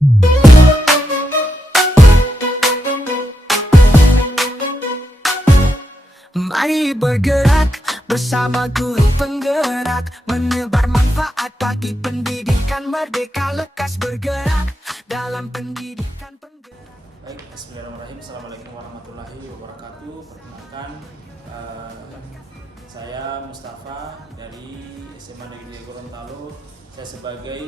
Mari bergerak bersama guru penggerak, menebar manfaat bagi pendidikan merdeka, lekas bergerak dalam pendidikan penggerak. Baik, bismillahirrahmanirrahim. Assalamualaikum warahmatullahi wabarakatuh. Perkenalkan, saya Mustafa dari SMA Negeri Gorontalo. Saya sebagai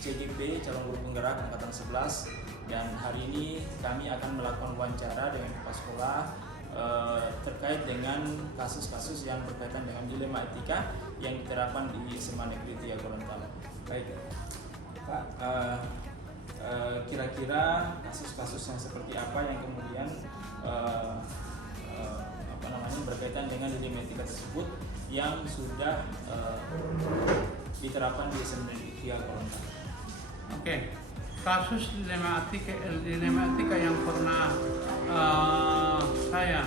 CGP, calon guru penggerak angkatan 11, dan hari ini kami akan melakukan wawancara dengan kepala sekolah terkait dengan kasus-kasus yang berkaitan dengan dilema etika yang diterapkan di SMA Negeri 3 Gorontalo. Baik, Pak, kira-kira kasus-kasus yang seperti apa yang kemudian berkaitan dengan dilema etika tersebut yang sudah diterapkan di SMA Negeri 3 Gorontalo? Oke. Kasus dilema etika yang pernah saya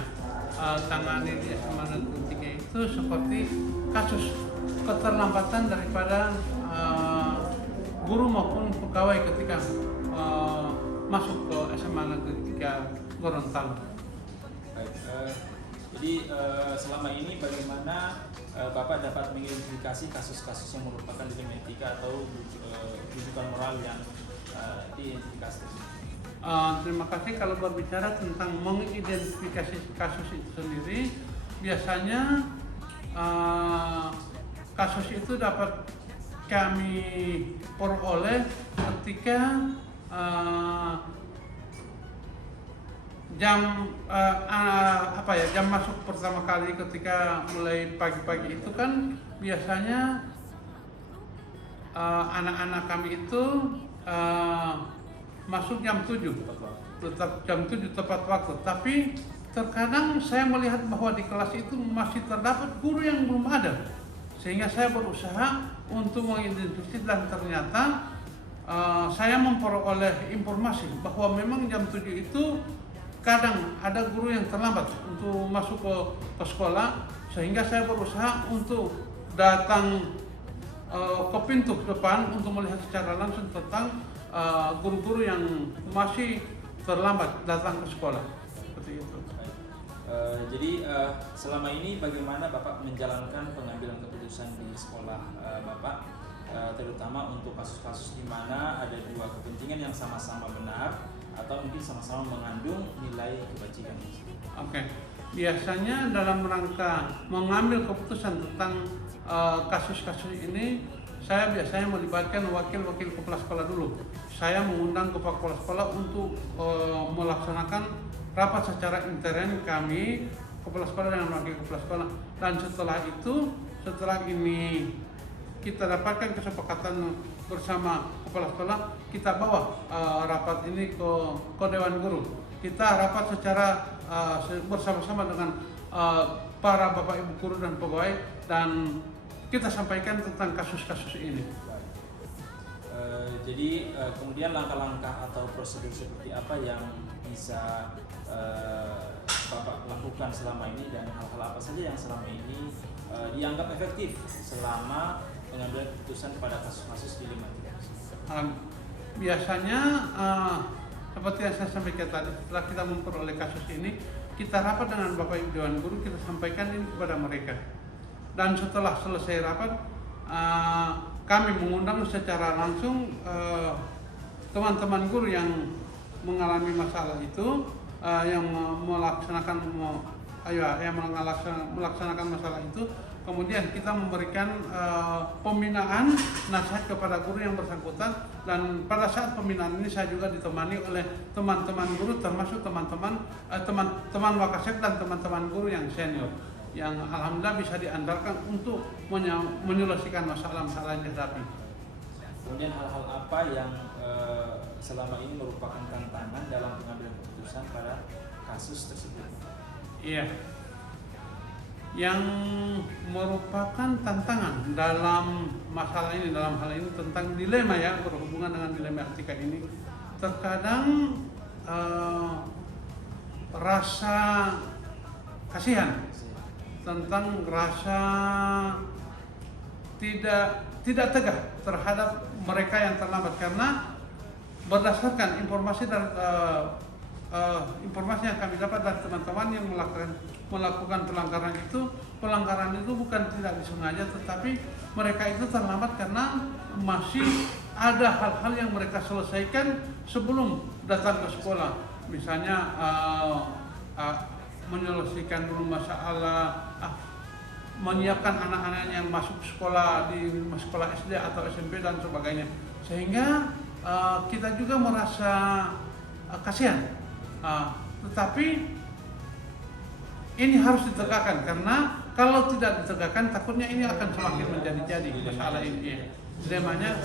tangani di SMA Negeri 3 itu seperti kasus keterlambatan daripada guru maupun pegawai ketika masuk ke SMA Negeri 3 Gorontalo. Baik, jadi selama ini bagaimana Bapak dapat mengidentifikasi kasus-kasus yang merupakan dilema etika atau rujukan moral yang diidentifikasi? Terima kasih. Kalau berbicara tentang mengidentifikasi kasus itu sendiri, biasanya kasus itu dapat kami peroleh ketika jam masuk pertama kali, ketika mulai pagi-pagi itu kan biasanya anak-anak kami itu masuk jam 7, tetap jam 7 tepat waktu. Tapi terkadang saya melihat bahwa di kelas itu masih terdapat guru yang belum ada, sehingga saya berusaha untuk mengidentifikasi, dan ternyata saya memperoleh informasi bahwa memang jam 7 itu kadang ada guru yang terlambat untuk masuk ke sekolah, sehingga saya berusaha untuk datang ke pintu depan untuk melihat secara langsung tentang guru-guru yang masih terlambat datang ke sekolah. Seperti itu. Jadi selama ini bagaimana Bapak menjalankan pengambilan keputusan di sekolah Bapak, terutama untuk kasus-kasus di mana ada dua kepentingan yang sama-sama benar atau mungkin sama-sama mengandung nilai kebajikan? Oke. Biasanya dalam rangka mengambil keputusan tentang kasus-kasus ini, saya biasanya melibatkan wakil-wakil kepala sekolah dulu. Saya mengundang kepala sekolah untuk melaksanakan rapat secara intern kami, kepala sekolah dengan wakil kepala sekolah. Dan setelah ini kita dapatkan kesepakatan bersama kepala sekolah, kita bawa rapat ini ke Dewan Guru. Kita rapat secara bersama-sama dengan para bapak ibu guru dan pegawai, dan kita sampaikan tentang kasus-kasus ini. Jadi kemudian langkah-langkah atau prosedur seperti apa yang bisa Bapak lakukan selama ini, dan hal-hal apa saja yang selama ini dianggap efektif selama pengambilan keputusan pada kasus-kasus dilema etika? Biasanya seperti yang saya sampaikan tadi, setelah kita memperoleh kasus ini, kita rapat dengan Bapak Ibu Dewan Guru, kita sampaikan ini kepada mereka. Dan setelah selesai rapat, kami mengundang secara langsung teman-teman guru yang mengalami masalah itu, yang melaksanakan masalah itu. Kemudian kita memberikan pembinaan nasihat kepada guru yang bersangkutan, dan pada saat pembinaan ini saya juga ditemani oleh teman-teman guru, termasuk teman Wakasek dan teman-teman guru yang senior, yang alhamdulillah bisa diandalkan untuk menyelesaikan masalah-masalah yang dihadapi. Kemudian hal-hal apa yang selama ini merupakan tantangan dalam pengambilan keputusan pada kasus tersebut? Iya. Yang merupakan tantangan dalam masalah ini, dalam hal ini tentang dilema ya, berhubungan dengan dilema etika ini, terkadang rasa kasihan, tentang rasa tidak tegak terhadap mereka yang terlambat, karena berdasarkan informasi dari informasi yang kami dapat dari teman-teman yang melakukan pelanggaran itu bukan tidak disengaja, tetapi mereka itu terlambat karena masih ada hal-hal yang mereka selesaikan sebelum datang ke sekolah. Misalnya menyelesaikan dulu masalah menyiapkan anak-anak yang masuk sekolah di sekolah SD atau SMP dan sebagainya, sehingga kita juga merasa kasihan. Tetapi ini harus ditegakkan, karena kalau tidak ditegakkan takutnya ini akan semakin menjadi-jadi masalah ini. Dilemanya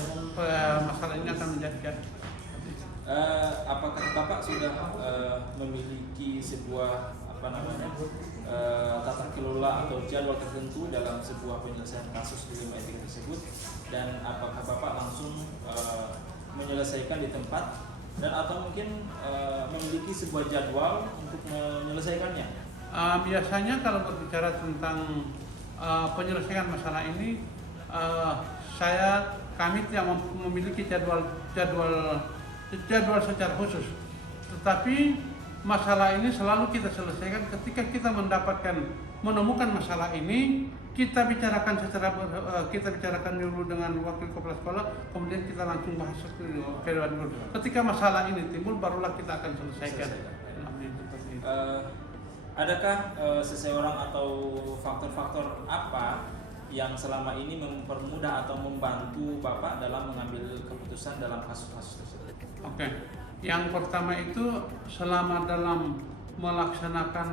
masalah ini akan menjadi-jadi. Apakah Bapak sudah memiliki sebuah tata kelola atau jadwal tertentu dalam sebuah penyelesaian kasus dilema etika tersebut, dan apakah Bapak langsung menyelesaikan di tempat dan atau mungkin memiliki sebuah jadwal untuk menyelesaikannya? Biasanya kalau berbicara tentang penyelesaian masalah ini, kami tidak memiliki jadwal secara khusus, tetapi masalah ini selalu kita selesaikan ketika kita menemukan masalah ini, kita bicarakan dulu dengan wakil kepala sekolah, kemudian kita langsung bahas ke dewan guru. Ketika masalah ini timbul, barulah kita akan selesaikan. Adakah seseorang atau faktor-faktor apa yang selama ini mempermudah atau membantu Bapak dalam mengambil keputusan dalam kasus-kasus tersebut? Oke. Yang pertama itu, selama dalam melaksanakan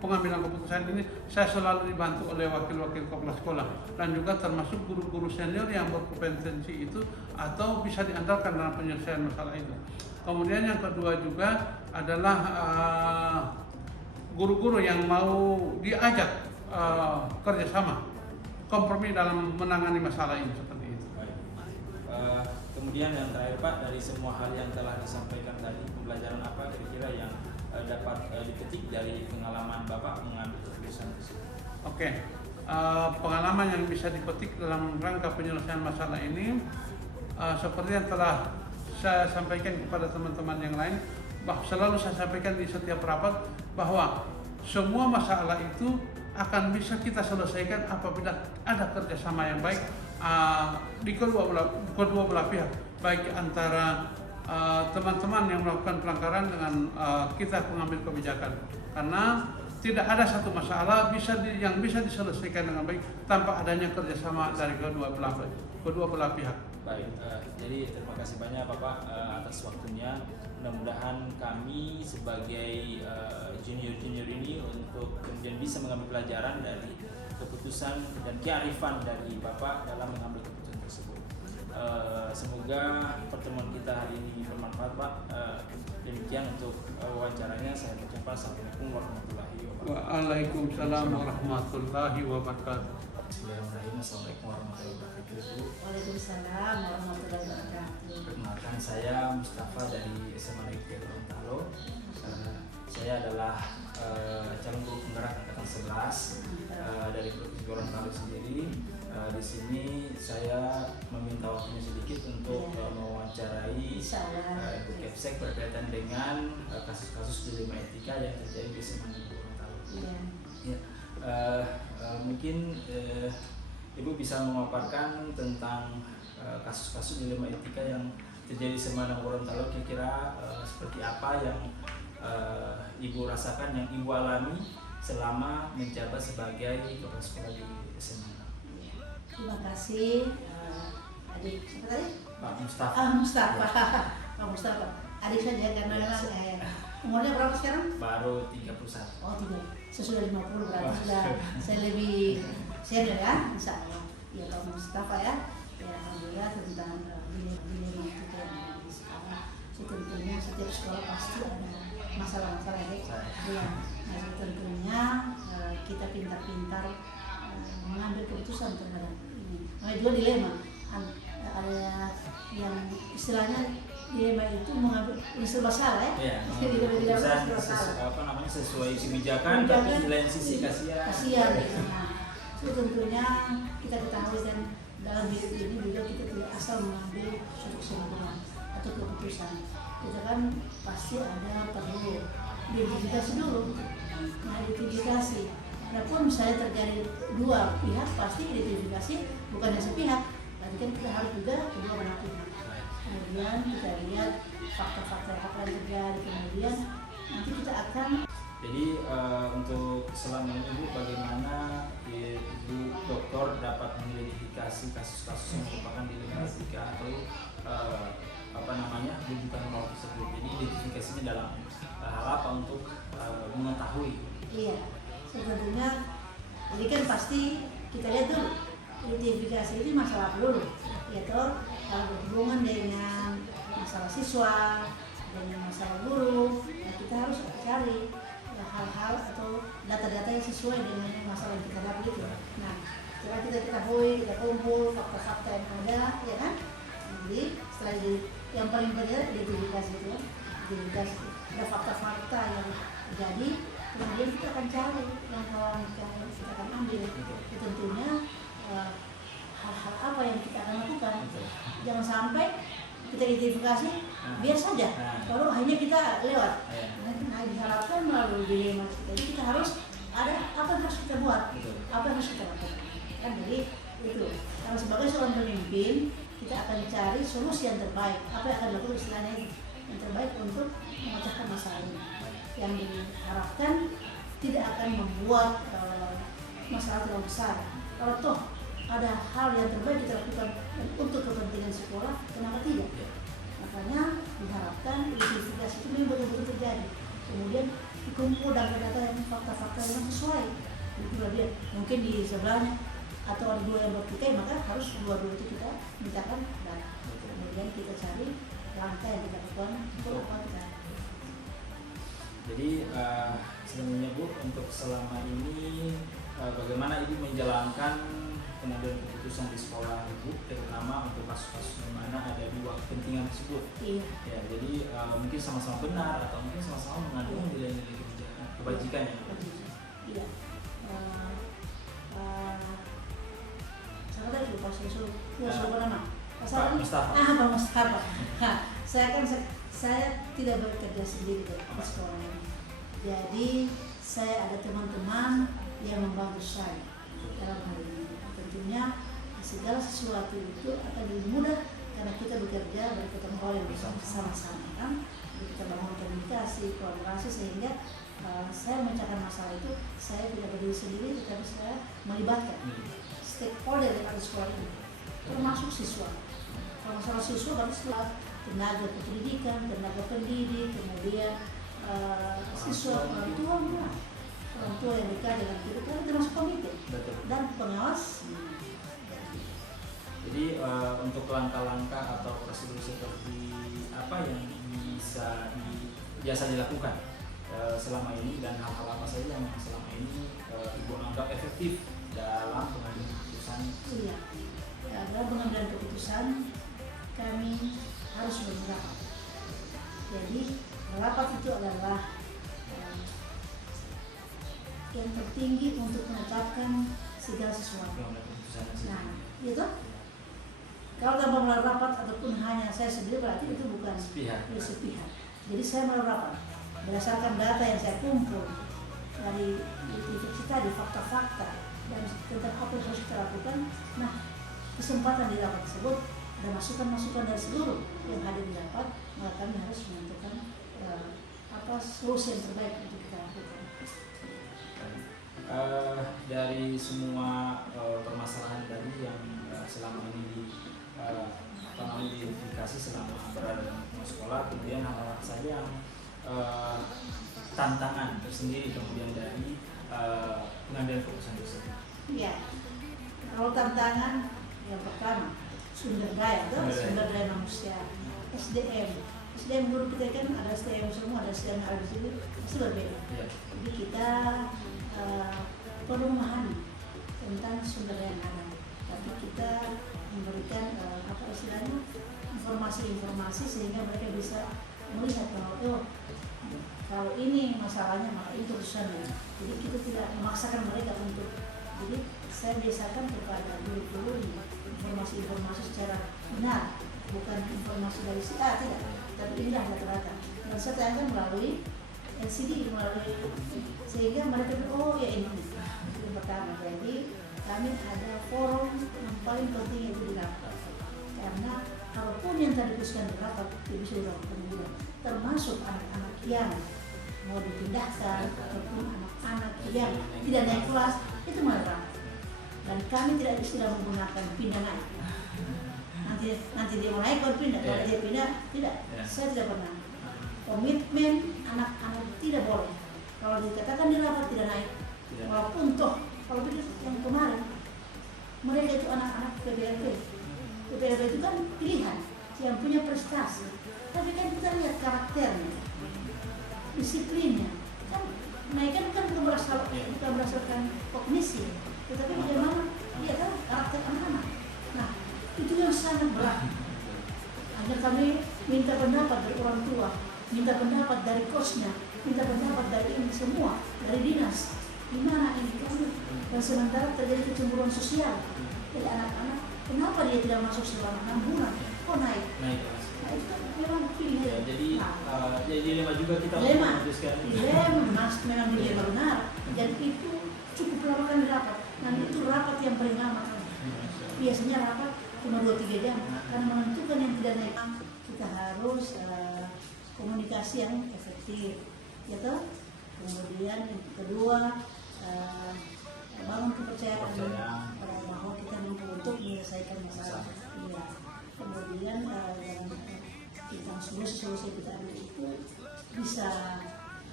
pengambilan keputusan ini, saya selalu dibantu oleh wakil-wakil kepala sekolah dan juga termasuk guru-guru senior yang berkompetensi itu atau bisa diandalkan dalam penyelesaian masalah itu. Kemudian yang kedua juga adalah guru-guru yang mau diajak kerjasama, kompromi dalam menangani masalah ini, seperti itu. Kemudian yang terakhir Pak, dari semua hal yang telah disampaikan tadi, pembelajaran apa kira-kira yang dapat dipetik dari pengalaman Bapak mengambil keputusan tersebut? Oke, pengalaman yang bisa dipetik dalam rangka penyelesaian masalah ini, seperti yang telah saya sampaikan kepada teman-teman yang lain, selalu saya sampaikan di setiap rapat bahwa semua masalah itu akan bisa kita selesaikan apabila ada kerjasama yang baik di kedua belah pihak, baik antara teman-teman yang melakukan pelanggaran dengan kita pengambil kebijakan, karena tidak ada satu masalah yang bisa diselesaikan dengan baik tanpa adanya kerjasama dari kedua belah pihak. Baik, jadi terima kasih banyak Bapak atas waktunya. Mudah-mudahan kami sebagai junior-junior ini untuk kemudian bisa mengambil pelajaran dari keputusan dan kearifan dari Bapak dalam mengambil keputusan tersebut. Semoga pertemuan kita hari ini bermanfaat Pak. Demikian untuk wawancaranya, saya ucapkan Assalamualaikum warahmatullahi wabarakatuh. Waalaikumsalam warahmatullahi wabarakatuh. Bismillahirrahmanirrahim. Assalamualaikum warahmatullahi wabarakatuh. Waalaikumsalam warahmatullahi wabarakatuh. Perkenalkan, saya Mustafa dari SMA Negeri Gorontalo. Saya adalah calon guru penggerak angkatan 11 dari Provinsi Gorontalo sendiri. Di sini saya meminta waktunya sedikit untuk mewawancarai Ibu Kepsek berkaitan dengan kasus-kasus dilema etika yang terjadi di SMA Negeri Gorontalo. Ya. Mungkin Ibu bisa memaparkan tentang kasus-kasus dilema etika yang terjadi di SMA Negeri Gorontalo. Kira-kira seperti apa yang Ibu rasakan, yang Ibu alami selama menjabat sebagai kepala sekolah di SMA? Terima kasih adik siapa tadi? Pak Mustafa. Mustafa. Pak Mustafa. Adik saja karena memang umurnya berapa sekarang? Baru 31. Oh, tidak. Sesudah 50 berarti sudah saya lebih senior ya, insya Allah. Ya, Pak Mustafa ya. Ya, alhamdulillah tentang dilema etika yang ada di sekolah. Tentunya setiap sekolah pasti ada masalah-masalah ya. Nah, tentunya kita pintar-pintar mengambil keputusan terhadap ini. Nah, juga dilema. Ada yang istilahnya dilema itu mengambil serba salah ya. Keputusan sesuai kebijakan, tapi di lain sisi kasihan. Gitu. Nah, itu tentunya kita ketahui dan dalam hidup ini juga kita tidak asal mengambil suatu kesimpulan. atau keputusan, kita kan pasti ada perlu identifikasi dulu. Nah, identifikasi, walaupun misalnya terjadi dua pihak, pasti identifikasi bukan hanya sepihak, berarti kan kita harus juga kedua belah pihak. Kemudian kita lihat fakta-fakta apa yang terjadi, kemudian nanti kita akan. Jadi untuk selama ini Bu, bagaimana Ibu dokter dapat mengidentifikasi kasus-kasus yang merupakan dilematika atau rujukan normal tersebut? Jadi identifikasinya dalam hal apa untuk mengetahui? Iya, sebetulnya jadi kan pasti kita lihat dulu identifikasi itu masalah dulu, yaitu kalau berhubungan dengan masalah siswa, dengan masalah guru, ya kita harus cari hal-hal atau data-data yang sesuai dengan masalah yang kita dapat itu. Nah, setelah kita ketahui, kita kumpul fakta-fakta yang ada, ya kan? Jadi setelah yang paling penting identifikasi itu, identifikasi ada fakta-fakta yang terjadi, kemudian kita akan cari yang kita akan ambil. Tentunya hal-hal apa yang kita akan lakukan. Jangan sampai kita identifikasi biar saja, lalu akhirnya kita lewat. Nah, diharapkan melalui dilema kita, jadi kita harus ada apa yang harus kita buat, apa yang harus kita lakukan. Kan jadi itu, karena sebagai seorang pemimpin kita akan cari solusi yang terbaik, apa yang akan dilakukan istilahnya yang terbaik untuk memecahkan masalah ini, yang diharapkan tidak akan membuat masalah terlalu besar. Kalau toh ada hal yang terbaik kita lakukan untuk kepentingan sekolah, kenapa tidak? Makanya diharapkan identifikasi itu memang betul-betul terjadi. Kemudian dikumpul data-data yang fakta-fakta yang sesuai. Itulah dia. Mungkin di sebelahnya atau ada dua yang bertikai, maka harus dua-dua itu kita mintakan data. Kemudian kita cari langkah yang kita lakukan untuk apa kita. Jadi sebenarnya Bu, untuk selama ini bagaimana Ibu menjalankan pengambilan keputusan di sekolah Ibu, terutama untuk kasus-kasus di mana ada dua kepentingan tersebut. Iya. Ya, jadi mungkin sama-sama benar atau mungkin sama-sama mengandung nilai-nilai kebajikan ya. Iya. Saya tadi lupa suruh nama. Pak Mustafa. Pak Mustafa. Saya tidak bekerja sendiri di sekolah ini. Jadi saya ada teman-teman yang membantu saya dalam hal ini. Tentunya segala sesuatu itu akan lebih mudah karena kita bekerja bergotong royong bersama-sama kan. Kita bangun komunikasi, kolaborasi sehingga saya memecahkan masalah itu saya tidak berdiri sendiri, tetapi saya melibatkan stakeholder yang ada di sekolah ini, termasuk siswa. Kalau masalah siswa berarti setelah tenaga pendidikan, tenaga pendidik, kemudian siswa, orang tua yang dekat dengan kita, kan termasuk komite dan pengawas. Jadi untuk langkah-langkah atau prosedur seperti apa yang biasa dilakukan selama ini dan hal-hal apa saja yang selama ini Ibu anggap efektif dalam pengambilan keputusan? Iya, dalam pengambilan keputusan kami harus berrapat. Jadi rapat itu adalah yang tertinggi untuk menetapkan segala sesuatu. Nah, itu kalau tanpa melalui rapat ataupun hanya saya sendiri berarti itu bukan sepihak. Jadi saya melalui rapat berdasarkan data yang saya kumpul dari identifikasi tadi, fakta-fakta dan tentang apa yang harus kita lakukan. Nah, kesempatan di rapat tersebut ada masukan-masukan dari seluruh yang hadir di rapat, maka kami harus menentukan solusi yang terbaik untuk kita lakukan. Dari semua permasalahan tadi yang selama ini diidentifikasi selama berada di sekolah, kemudian hal-hal saja yang tantangan tersendiri kemudian dari pengambilan keputusan tersebut. Ya, kalau tantangan yang pertama sumber daya manusia, SDM guru kita kan ada SDM semua, ada SDM ada di sini pasti berbeda. Ya. Jadi kita perlu memahami tentang sumber daya yang ada, tapi kita memberikan informasi sehingga mereka bisa melihat kalau ini masalahnya maka itu urusannya. Jadi kita tidak memaksakan mereka untuk. Jadi saya biasakan kepada guru-guru informasi secara benar bukan informasi dari si A, tidak, tapi inilah rata-rata. Dan saya tayangkan melalui LCD, melalui sehingga mereka oh ya ini yang pertama. Jadi kami ada forum yang paling penting itu di rapat, karena apapun yang tadi disebutkan di rapat itu bisa dilakukan juga, termasuk anak-anak yang mau dipindahkan ataupun anak-anak yang tidak naik kelas itu melarang. Dan kami tidak menggunakan pindah naik. Nanti dia mau naik kalau pindah, kalau dia pindah tidak. Saya tidak pernah. Komitmen anak-anak tidak boleh. Kalau dikatakan di rapat tidak naik, walaupun toh kalau begitu yang kemarin mereka itu anak-anak PPLP. PPLP itu kan pilihan yang punya prestasi, tapi kan kita lihat karakternya, disiplinnya. Kan naikkan kan bukan berdasarkan kognisi, tetapi bagaimana dia tahu karakter anak-anak. Nah, itu yang sangat berat. Hanya kami minta pendapat dari orang tua, minta pendapat dari coachnya, minta pendapat dari ini semua, dari dinas. Gimana ini? Dan sementara terjadi kecemburuan sosial. Jadi anak-anak, kenapa dia tidak masuk selama 6 bulan? Kok naik? Nah, itu kan memang pilihan. Jadi dilema juga kita memutuskan. Dilema, memang dilema benar. Dan itu cukup lama kan rapat. Dan itu rapat yang paling lama kan. Biasanya rapat cuma 2-3 jam. Karena menentukan yang tidak naik, kita harus komunikasi yang efektif, ya toh. Kemudian yang kedua, bangun kepercayaan bahwa kita mampu untuk menyelesaikan masalah. Ya. Kemudian tentang solusi kita ambil itu bisa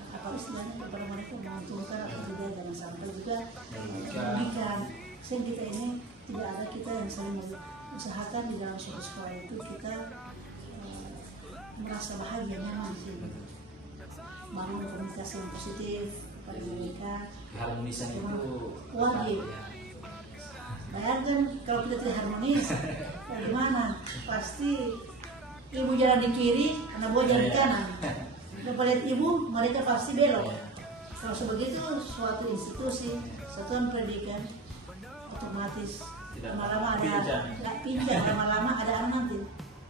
apa istilahnya kepada mereka menguntungkan atau tidak, jangan sampai juga merugikan. Sehingga kita ini tidak ada kita yang saling usahakan di dalam suatu sekolah itu kita merasa bahagia memang sih. Bangun komunikasi yang positif pada mereka. Harmonisan itu wajib. Bayangkan kalau kita tidak harmonis, bagaimana? Pasti ibu jalan di kiri, anak buah jalan di kanan. Kalau lihat ibu, mereka pasti belok. Kalau sebegitu, suatu institusi, satuan pendidikan otomatis lama-lama ada pindah, lama-lama ada nanti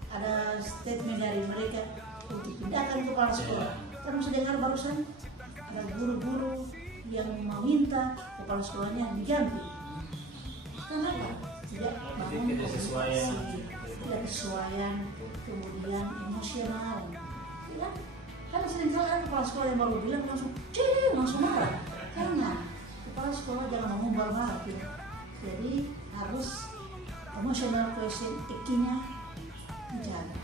ada statement dari mereka untuk pindahkan ke kepala sekolah. Kan bisa dengar barusan ada guru-guru yang meminta kepala sekolahnya diganti. Kenapa? Tidak bangun kesesuaian, kemudian emosional. Ya, kan sering salah kepala sekolah yang baru bilang langsung marah. Karena kepala sekolah jangan ngomong marah. Jadi harus emosional kohesion IQ-nya dijaga.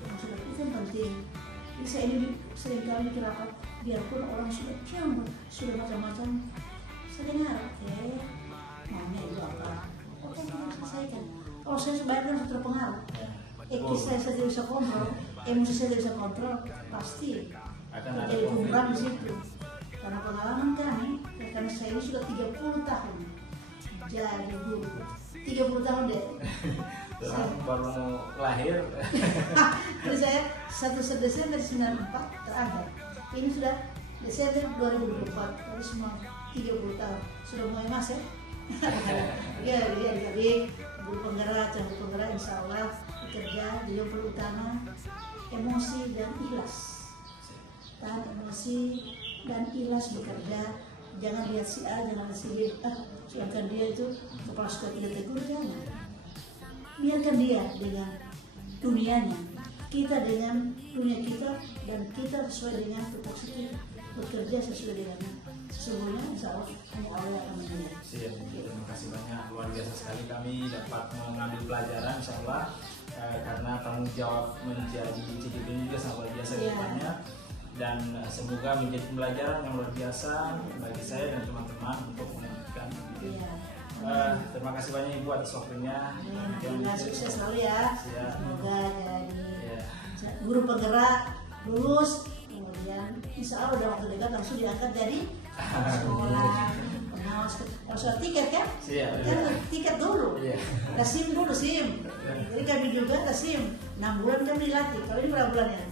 Maksudnya itu yang penting. Jadi saya ini sering kali rapat, biarpun orang sudah campur, sudah macam-macam, saya dengar, maunya itu apa? Oke, kita selesaikan. Kalau saya sebaiknya sudah terpengaruh, IQ saya tidak bisa kontrol, emosi saya tidak bisa kontrol, pasti terjadi bumerang di situ. Karena pengalaman kami, karena saya ini sudah 30 tahun jadi guru, 30 tahun deh. Baru lahir. Jadi saya 1 Desember 1994 terakhir. Ini sudah Desember 2024. Jadi semua 30 tahun. Sudah mulai mas ya. Ya, jadi guru penggerak, calon penggerak insya Allah bekerja di yang perlu utama emosi dan ikhlas. Tahan emosi dan ikhlas bekerja. Jangan lihat si A, jangan lihat si B. Sedangkan dia itu kepala sekolah tidak tegur, jangan. Biarkan dia dengan dunianya, kita dengan dunia kita, dan kita sesuai dengan tupoksi kita, bekerja sesuai dengan sesungguhnya insya Allah hanya Allah yang akan menilai. Siap, terima kasih banyak, luar biasa sekali kami dapat mengambil pelajaran insya Allah karena tanggung jawab menjadi CGP juga sangat luar biasa di depannya. Dan semoga menjadi pembelajaran yang luar biasa bagi saya dan teman-teman untuk melanjutkan. Terima kasih banyak Ibu atas waktunya. Terima kasih, sukses selalu ya. Semoga jadi guru penggerak, lulus, kemudian insya Allah dalam waktu dekat langsung diangkat jadi sekolah pengawas. Harus ada tiket kan? Kan tiket dulu. Ada SIM dulu, SIM. Jadi kami juga ada SIM. 6 bulan kami dilatih. Kalau ini berapa bulannya?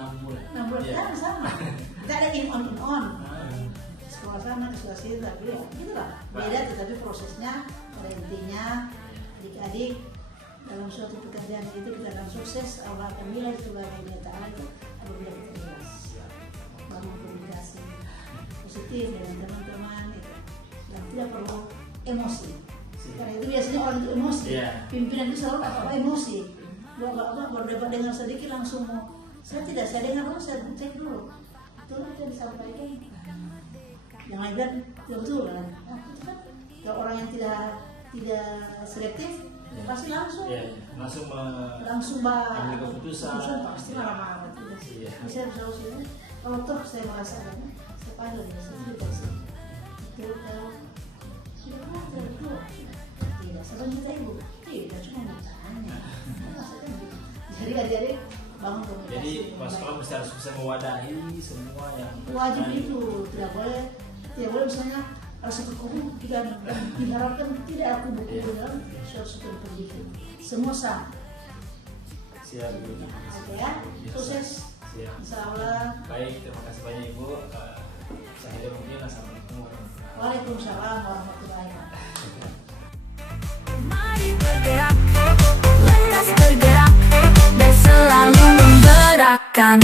6 bulan kan sama. Kita ada in on. Sekolah sama, sekolah sini, tapi ya gitu lah. Beda tetapi prosesnya pada intinya adik-adik dalam suatu pekerjaan itu kita akan sukses, Allah akan nilai sebagai dia Ta'ala itu apabila kita jelas bangun komunikasi positif dengan teman-teman gitu. Dan tidak perlu emosi. Karena itu biasanya orang itu emosi. Pimpinan itu selalu apa emosi. Berdebat dengan sedikit langsung mau. Saya dengar dulu, saya cek dulu. Betul itu disampaikan. Jangan bilang betul kan. Itu kan kalau orang yang tidak selektif pasti langsung ambil keputusan pasti lama-lama tidak. Saya selalu sini kalau toh saya merasakan saya panggil dia saya tidak sih. Betul kalau tidak tidak sebenarnya kita ibu tidak cuma bertanya. Jadi bangun komunikasi. Jadi Pak Sekolah mesti harus bisa mewadahi semua yang wajib itu tidak boleh misalnya rasa kekuatan tidak diharapkan tidak aku buku dalam suatu pendidikan semua sah. Siap Bu. Oke ya, sukses. Siap. Insyaallah. Baik, terima kasih banyak Ibu. Saya mungkin assalamualaikum warahmatullahi wabarakatuh. Waalaikumsalam warahmatullahi wabarakatuh. Mari bergerak, lekas bergerak, dan selalu menggerakkan.